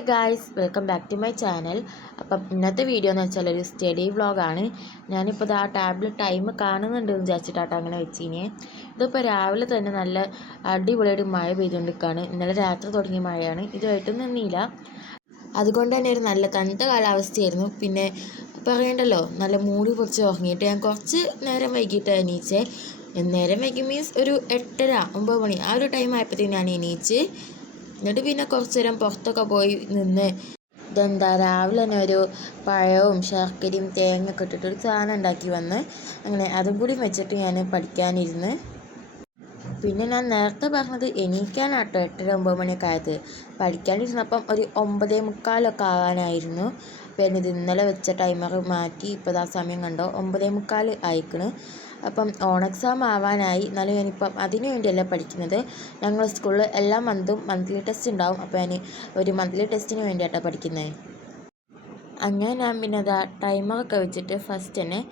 Hi guys, welcome back to my channel. അപ്പം ഇന്നത്തെ video എന്ന് വെച്ചാൽ ഒരു സ്റ്റഡി വ്ളോഗാണ്. ഞാനിപ്പോൾ ആ ടാബിൽ ടൈം കാണുന്നുണ്ട് എന്ന് വിചാരിച്ചിട്ടാട്ടോ അങ്ങനെ വെച്ചിനെ. ഇതിപ്പോൾ രാവിലെ തന്നെ നല്ല അടിപൊളിയായിട്ട് മഴ പെയ്തുകൊണ്ടിരിക്കുകയാണ്. ഇന്നലെ രാത്രി തുടങ്ങിയ മഴയാണ്, ഇതുമായിട്ട് നിന്നില്ല. അതുകൊണ്ട് തന്നെ ഒരു നല്ല തണുത്ത കാലാവസ്ഥയായിരുന്നു. പിന്നെ പറയണ്ടല്ലോ, നല്ല മൂടി പൊടിച്ച് ഉറങ്ങിയിട്ട് ഞാൻ കുറച്ച് നേരം വൈകിട്ട് എണീച്ചേ. നേരം വൈകി മീൻസ് ഒരു 8:30 9 മണി ആ ഒരു ടൈം ആയപ്പോഴത്തേക്കും ഞാൻ എണീച്ച്. എന്നിട്ട് പിന്നെ കുറച്ച് നേരം പുറത്തൊക്കെ പോയി നിന്ന് രാവിലെ തന്നെ ഒരു പഴവും ശർക്കരയും തേങ്ങയൊക്കെ ഇട്ടിട്ടൊരു സാധനം ഉണ്ടാക്കി വന്ന് അങ്ങനെ അതും കൂടി വെച്ചിട്ട് ഞാൻ പഠിക്കാനിരുന്ന്. പിന്നെ ഞാൻ നേരത്തെ പറഞ്ഞത് എണീക്കാനാട്ടോ 8:30 9 മണിയൊക്കെ ആയത്. പഠിക്കാനിരുന്നപ്പം ഒരു 9:45 ആകാനായിരുന്നു. പിന്നെ ഇത് ഇന്നലെ വെച്ച ടൈമർ മാറ്റി ഇപ്പോൾ ആ സമയം കണ്ടോ 9:45 ആയിക്കണ്. അപ്പം ഓൺ എക്സാം ആവാനായി. എന്നാലും ഞാനിപ്പം അതിനു വേണ്ടിയല്ല പഠിക്കുന്നത്. ഞങ്ങൾ സ്കൂളിൽ എല്ലാ മന്തും മന്ത്ലി ടെസ്റ്റ് ഉണ്ടാവും. അപ്പോൾ ഞാൻ ഒരു മന്ത്ലി ടെസ്റ്റിന് വേണ്ടിയിട്ടാണ് പഠിക്കുന്നത്. അങ്ങനെ ഞാൻ പിന്നെ ടൈമറൊക്കെ വെച്ചിട്ട് ഫസ്റ്റ് തന്നെ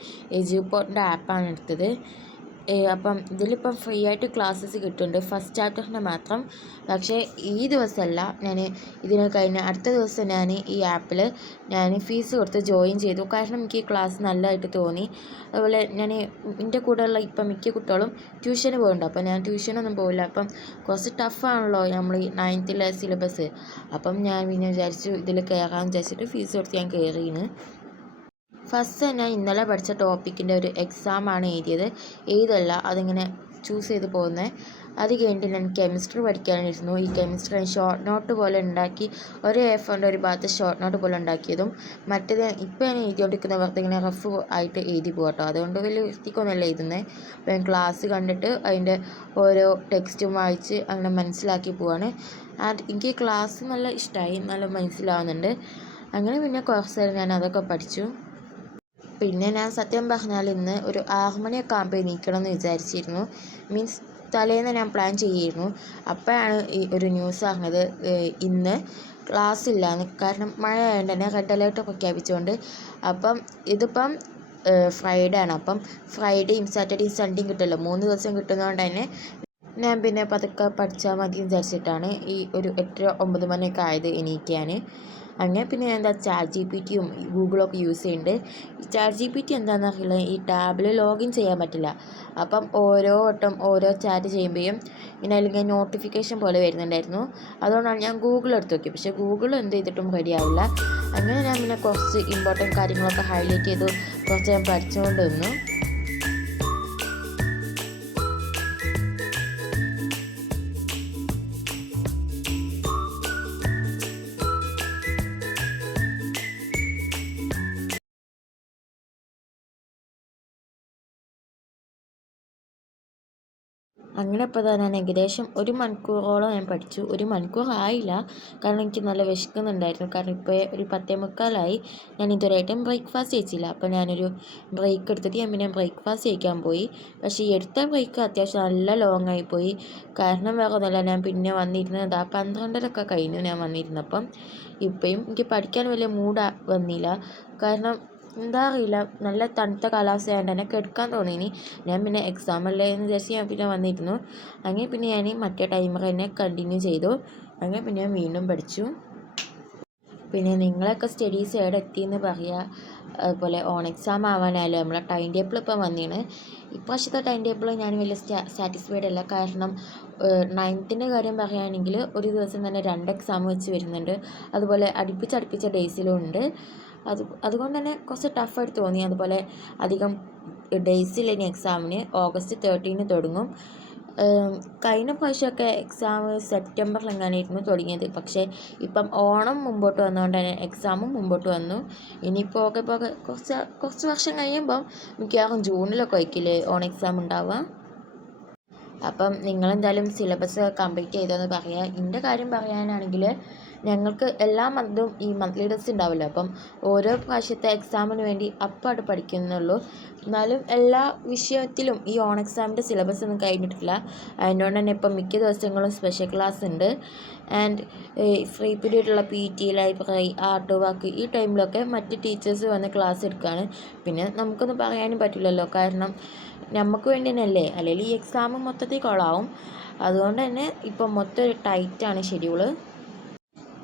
എജ്യൂപോർട്ടിൻ്റെ ആപ്പാണ് എടുത്തത്. അപ്പം ഇതിലിപ്പം ഫ്രീ ആയിട്ട് ക്ലാസ്സസ് കിട്ടുന്നുണ്ട്, ഫസ്റ്റ് ചാപ്റ്ററിൻ്റെ മാത്രം. പക്ഷേ ഈ ദിവസമല്ല, ഞാൻ ഇതിന് കഴിഞ്ഞ അടുത്ത ദിവസം ഞാൻ ഈ ആപ്പിൽ ഫീസ് കൊടുത്ത് ജോയിൻ ചെയ്തു. കാരണം എനിക്ക് ഈ ക്ലാസ് നല്ലതായിട്ട് തോന്നി. അതുപോലെ ഞാൻ എൻ്റെ കൂടെയുള്ള ഇപ്പം മിക്ക കുട്ടികളും ട്യൂഷന് പോകുന്നുണ്ട്. അപ്പം ഞാൻ ട്യൂഷനൊന്നും പോകില്ല. അപ്പം കുറച്ച് ടഫാണല്ലോ നമ്മൾ ഈ 9th സിലബസ്. അപ്പം ഞാൻ പിന്നെ വിചാരിച്ചു ഇതിൽ കയറാമെന്ന് വിചാരിച്ചിട്ട് ഫീസ് കൊടുത്ത് ഞാൻ കയറിയാണ്. ഫസ്റ്റ് തന്നെ ഇന്നലെ പഠിച്ച ടോപ്പിക്കിൻ്റെ ഒരു എക്സാമാണ് എഴുതിയത്. എഴുതല്ല, അതിങ്ങനെ ചൂസ് ചെയ്ത് പോകുന്നത്. അത് കഴിഞ്ഞിട്ട് ഞാൻ കെമിസ്ട്രി പഠിക്കാനിരുന്നു. ഈ കെമിസ്ട്രി ഷോർട്ട് നോട്ട് പോലെ ഉണ്ടാക്കി, ഒരു A4 ഒരു ഭാഗത്ത് ഷോർട്ട് നോട്ട് പോലെ ഉണ്ടാക്കിയതും മറ്റേത് ഇപ്പോൾ ഞാൻ എഴുതിക്കൊണ്ടിരിക്കുന്ന വെറുതെ ഇങ്ങനെ റഫ് ആയിട്ട് എഴുതി പോകട്ടോ. അതുകൊണ്ട് വലിയ വൃത്തിക്കൊന്നുമല്ല എഴുതുന്നത്. അപ്പോൾ ഞാൻ ക്ലാസ് കണ്ടിട്ട് അതിൻ്റെ ഓരോ ടെക്സ്റ്റും വായിച്ച് അങ്ങനെ മനസ്സിലാക്കി പോവാണ്. എനിക്ക് ക്ലാസ് നല്ല ഇഷ്ടമായി, നല്ല മനസ്സിലാവുന്നുണ്ട്. അങ്ങനെ പിന്നെ കുറച്ച് നേരം ഞാൻ അതൊക്കെ പഠിച്ചു. പിന്നെ ഞാൻ സത്യം പറഞ്ഞാൽ ഇന്ന് ഒരു 6 മണിയൊക്കെ ആകുമ്പോൾ എണീക്കണം എന്ന് വിചാരിച്ചിരുന്നു. മീൻസ് തലേന്ന് ഞാൻ പ്ലാൻ ചെയ്യായിരുന്നു. അപ്പോഴാണ് ഈ ഒരു ന്യൂസ് അറിഞ്ഞത്, ഇന്ന് ക്ലാസ് ഇല്ലയെന്ന്. കാരണം മഴ ആയതുകൊണ്ട് തന്നെ റെഡ് അലേർട്ട് പ്രഖ്യാപിച്ചുകൊണ്ട്. അപ്പം ഇതിപ്പം ഫ്രൈഡേ ആണ്. അപ്പം ഫ്രൈഡേയും സാറ്റർഡേയും സൺഡേയും കിട്ടുമല്ലോ, 3 ദിവസം കിട്ടുന്നതുകൊണ്ട് തന്നെ ഞാൻ പിന്നെ പതുക്കെ പഠിച്ചാൽ മതി വിചാരിച്ചിട്ടാണ് ഈ ഒരു 8 9 മണിയൊക്കെ ആയത് എണീക്കാൻ. അങ്ങനെ പിന്നെ ഞാൻ ChatGPTയും ഗൂഗിളൊക്കെ യൂസ് ചെയ്യുന്നുണ്ട്. ഈ ChatGPT എന്താണെന്ന് അറിയില്ല, ഈ ടാബിൽ ലോഗിൻ ചെയ്യാൻ പറ്റില്ല. അപ്പം ഓരോ വട്ടം ഓരോ ചാറ്റ് ചെയ്യുമ്പോഴും പിന്നെ അല്ലെങ്കിൽ നോട്ടിഫിക്കേഷൻ പോലെ വരുന്നുണ്ടായിരുന്നു. അതുകൊണ്ടാണ് ഞാൻ ഗൂഗിൾ എടുത്ത് നോക്കി. പക്ഷേ ഗൂഗിൾ എന്ത് ചെയ്തിട്ടും റെഡി ആവില്ല. അങ്ങനെ ഞാൻ പിന്നെ കുറച്ച് ഇമ്പോർട്ടൻറ്റ് കാര്യങ്ങളൊക്കെ ഹൈലൈറ്റ് ചെയ്ത് കുറച്ച് ഞാൻ പഠിച്ചുകൊണ്ട് നിന്നു. അങ്ങനെ ഇപ്പോൾ ഞാൻ ഏകദേശം 1 മണിക്കൂറോളം ഞാൻ പഠിച്ചു. 1 മണിക്കൂർ ആയില്ല, കാരണം എനിക്ക് നല്ല വിശക്കുന്നുണ്ടായിരുന്നു. കാരണം ഇപ്പോൾ ഒരു 10:45 ഞാൻ ഇതുവരെയായിട്ടും ബ്രേക്ക്ഫാസ്റ്റ് കഴിച്ചില്ല. അപ്പോൾ ഞാനൊരു ബ്രേക്ക് എടുത്തിട്ട് ഞാൻ പിന്നെ ബ്രേക്ക്ഫാസ്റ്റ് കഴിക്കാൻ പോയി. പക്ഷേ ഈ എടുത്ത ബ്രേക്ക് അത്യാവശ്യം നല്ല ലോങ് ആയിപ്പോയി. കാരണം വേറെ ഒന്നുമല്ല, ഞാൻ പിന്നെ വന്നിരുന്നത് 12:30 കഴിഞ്ഞു ഞാൻ വന്നിരുന്നപ്പം. ഇപ്പോഴും എനിക്ക് പഠിക്കാൻ വലിയ മൂഡ് വന്നില്ല. കാരണം എന്താ അറിയില്ല, നല്ല തണുത്ത കാലാവസ്ഥ ആയതുകൊണ്ട് തന്നെ കിടക്കാൻ തോന്നിയിനി. ഞാൻ പിന്നെ എക്സാം അല്ലേ എന്ന് വിചാരിച്ച് ഞാൻ പിന്നെ വന്നിരുന്നു. അങ്ങനെ പിന്നെ ഞാൻ മറ്റേ ടൈമർ തന്നെ കണ്ടിന്യൂ ചെയ്തു. അങ്ങനെ പിന്നെ ഞാൻ വീണ്ടും പഠിച്ചു. പിന്നെ നിങ്ങളൊക്കെ സ്റ്റഡീസ് എവിടെ എത്തിയെന്ന് പറയുക. അതുപോലെ ഓൺ എക്സാം ആവാനായാലും നമ്മളെ ടൈം ടേബിൾ ഇപ്പം വന്നിയാണ്. ഇപ്രാവശ്യത്തെ ടൈം ടേബിൾ ഞാൻ വലിയ സാറ്റിസ്ഫൈഡ് അല്ല. കാരണം 9th കാര്യം പറയുകയാണെങ്കിൽ ഒരു ദിവസം തന്നെ 2 എക്സാം വെച്ച് വരുന്നുണ്ട്. അതുപോലെ അടുപ്പിച്ച ഡേയ്സിലും ഉണ്ട്. അതുകൊണ്ട് തന്നെ കുറച്ച് ടഫായിട്ട് തോന്നി. അതുപോലെ അധികം ഡേയ്സില്ല ഇനി എക്സാമിന്. August 13 തുടങ്ങും. കഴിഞ്ഞ പ്രാവശ്യമൊക്കെ എക്സാം സെപ്റ്റംബറിലെങ്ങാനായിരുന്നു തുടങ്ങിയത്. പക്ഷേ ഇപ്പം ഓണം മുമ്പോട്ട് വന്നതുകൊണ്ട് തന്നെ എക്സാമും മുമ്പോട്ട് വന്നു. ഇനിയിപ്പോൾ പോകെ കുറച്ച് വർഷം കഴിയുമ്പം മിക്കവാറും ജൂണിലൊക്കെ ആയിരിക്കില്ലേ ഓൺ എക്സാം ഉണ്ടാവുക. അപ്പം നിങ്ങളെന്തായാലും സിലബസ് കംപ്ലീറ്റ് ചെയ്തതെന്ന് പറയുക. എൻ്റെ കാര്യം പറയാനാണെങ്കിൽ ഞങ്ങൾക്ക് എല്ലാ മന്തും ഈ മന്ത്ലി ടെസ്റ്റ് ഉണ്ടാവില്ല. അപ്പം ഓരോ പ്രാവശ്യത്തെ എക്സാമിന് വേണ്ടി അപ്പാട് പഠിക്കുന്നുള്ളൂ. എന്നാലും എല്ലാ വിഷയത്തിലും ഈ ഓൺ എക്സാമിൻ്റെ സിലബസ് ഒന്നും കഴിഞ്ഞിട്ടില്ല. അതിനോട് തന്നെ ഇപ്പം മിക്ക ദിവസങ്ങളും സ്പെഷ്യൽ ക്ലാസ് ഉണ്ട്. ആൻഡ് ഫ്രീ പീരീഡുള്ള PT, ലൈബ്രറി, ആർട്ട് വർക്ക് ഈ ടൈമിലൊക്കെ മറ്റ് ടീച്ചേഴ്സ് വന്ന് ക്ലാസ് എടുക്കുകയാണ്. പിന്നെ നമുക്കൊന്നും പറയാനും പറ്റില്ലല്ലോ, കാരണം നമുക്ക് വേണ്ടി തന്നെയല്ലേ, അല്ലെങ്കിൽ ഈ എക്സാം മൊത്തത്തിൽ കൊളാവും. അതുകൊണ്ട് തന്നെ ഇപ്പം മൊത്തം ഒരു ടൈറ്റാണ് ഷെഡ്യൂള്.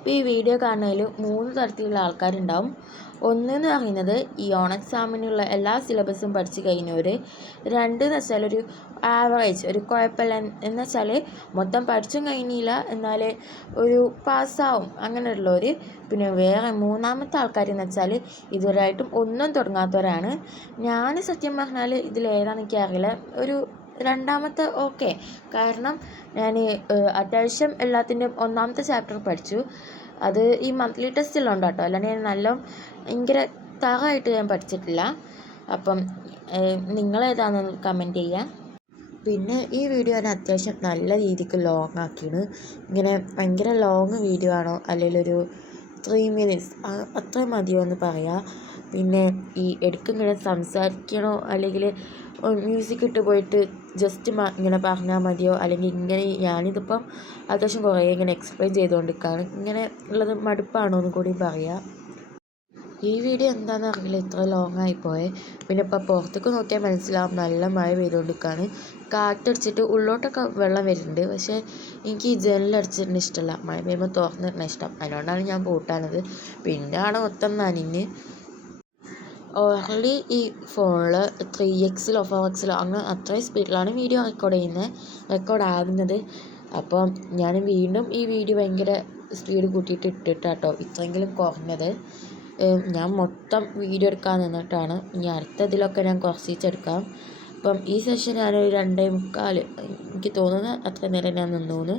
ഇപ്പോൾ ഈ വീഡിയോ കാണുന്നതിൽ 3 തരത്തിലുള്ള ആൾക്കാരുണ്ടാവും. ഒന്നെന്ന് പറയുന്നത് ഈ എക്സാമിനുള്ള എല്ലാ സിലബസും പഠിച്ച് കഴിഞ്ഞവർ. 2 എന്ന് വെച്ചാൽ ഒരു ആവറേജ്, ഒരു കുഴപ്പമില്ല എന്ന് വെച്ചാൽ മൊത്തം പഠിച്ചും കഴിഞ്ഞില്ല എന്നാൽ ഒരു പാസ്സാവും അങ്ങനെയുള്ളവർ. പിന്നെ വേറെ 3ാമത്തെ ആൾക്കാർ എന്ന് വെച്ചാൽ ഇതുവരെയായിട്ടും ഒന്നും തുടങ്ങാത്തവരാണ്. ഞാൻ സത്യം പറഞ്ഞാൽ ഇതിലേതാണെന്ന് എനിക്കറിയില്ല. ഒരു 2ാമത്തെ ഓക്കെ. കാരണം ഞാൻ അത്യാവശ്യം എല്ലാത്തിൻ്റെയും 1ാമത്തെ ചാപ്റ്റർ പഠിച്ചു. അത് ഈ മന്ത്ലി ടെസ്റ്റിലുണ്ട് കേട്ടോ, അല്ലാണ്ട് ഞാൻ ഭയങ്കര തറയായിട്ട് ഞാൻ പഠിച്ചിട്ടില്ല. അപ്പം നിങ്ങളേതാണെന്ന് കമൻറ്റ് ചെയ്യാം. പിന്നെ ഈ വീഡിയോ ഞാൻ അത്യാവശ്യം നല്ല രീതിക്ക് ലോങ് ആക്കിയാണ്. ഇങ്ങനെ ഭയങ്കര ലോങ് വീഡിയോ ആണോ അല്ലെങ്കിൽ ഒരു 3 minutes അത്രയും മതിയോ എന്ന് പറയാം. പിന്നെ ഈ ഇങ്ങനെ സംസാരിക്കണോ അല്ലെങ്കിൽ മ്യൂസിക് ഇട്ട് പോയിട്ട് ജസ്റ്റ് ഇങ്ങനെ പറഞ്ഞാൽ മതിയോ, അല്ലെങ്കിൽ ഇങ്ങനെ ഞാനിതിപ്പം അത്യാവശ്യം കുറേ ഇങ്ങനെ എക്സ്പ്ലെയിൻ ചെയ്തുകൊണ്ടിരിക്കുകയാണ്. ഇങ്ങനെ ഉള്ളത് മടുപ്പാണോ എന്ന് കൂടി പറയാം. ഈ വീഡിയോ എന്താണെന്ന് അറിയില്ല, ഇത്ര ലോങ് ആയിപ്പോയെ. പിന്നെ ഇപ്പോൾ പുറത്തേക്ക് നോക്കിയാൽ മനസ്സിലാവും നല്ല മഴ പെയ്തുകൊണ്ടിരിക്കുകയാണ്. കാറ്റടിച്ചിട്ട് ഉള്ളോട്ടൊക്കെ വെള്ളം വരുന്നുണ്ട്. പക്ഷേ എനിക്ക് ഈ ജനലടിച്ചിട്ട് ഇഷ്ടമല്ല, മഴ പെയ്യുമ്പോൾ തുറന്നിടുന്ന ഇഷ്ടം. അതുകൊണ്ടാണ് ഞാൻ പൂട്ടാനത്. പിന്നെ അവിടെ മൊത്തം നനഞ്ഞ്. ഓൾറെഡി ഈ ഫോണിൽ 3x 4x അങ്ങനെ അത്രയും സ്പീഡിലാണ് വീഡിയോ റെക്കോർഡാകുന്നത്. അപ്പം ഞാൻ വീണ്ടും ഈ വീഡിയോ ഭയങ്കര സ്പീഡ് കൂട്ടിയിട്ട് ഇട്ടിട്ടാട്ടോ ഇത്രയെങ്കിലും കുറഞ്ഞത്. ഞാൻ മൊത്തം വീഡിയോ എടുക്കാൻ നിന്നിട്ടാണ്. ഇനി അടുത്തതിലൊക്കെ ഞാൻ കുറച്ചെടുക്കാം. അപ്പം ഈ സെഷൻ ഞാനൊരു 2:45 എനിക്ക് തോന്നുന്നത് അത്ര നേരം ഞാൻ നിന്നു.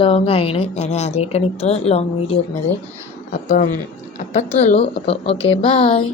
ലോങ് ആണ്, ഞാൻ ആദ്യമായിട്ടാണ് ഇത്ര ലോങ് വീഡിയോ ഇടുന്നത്. അപ്പം അത്രേ ഉള്ളൂ. അപ്പം ഓക്കെ, ബായ്.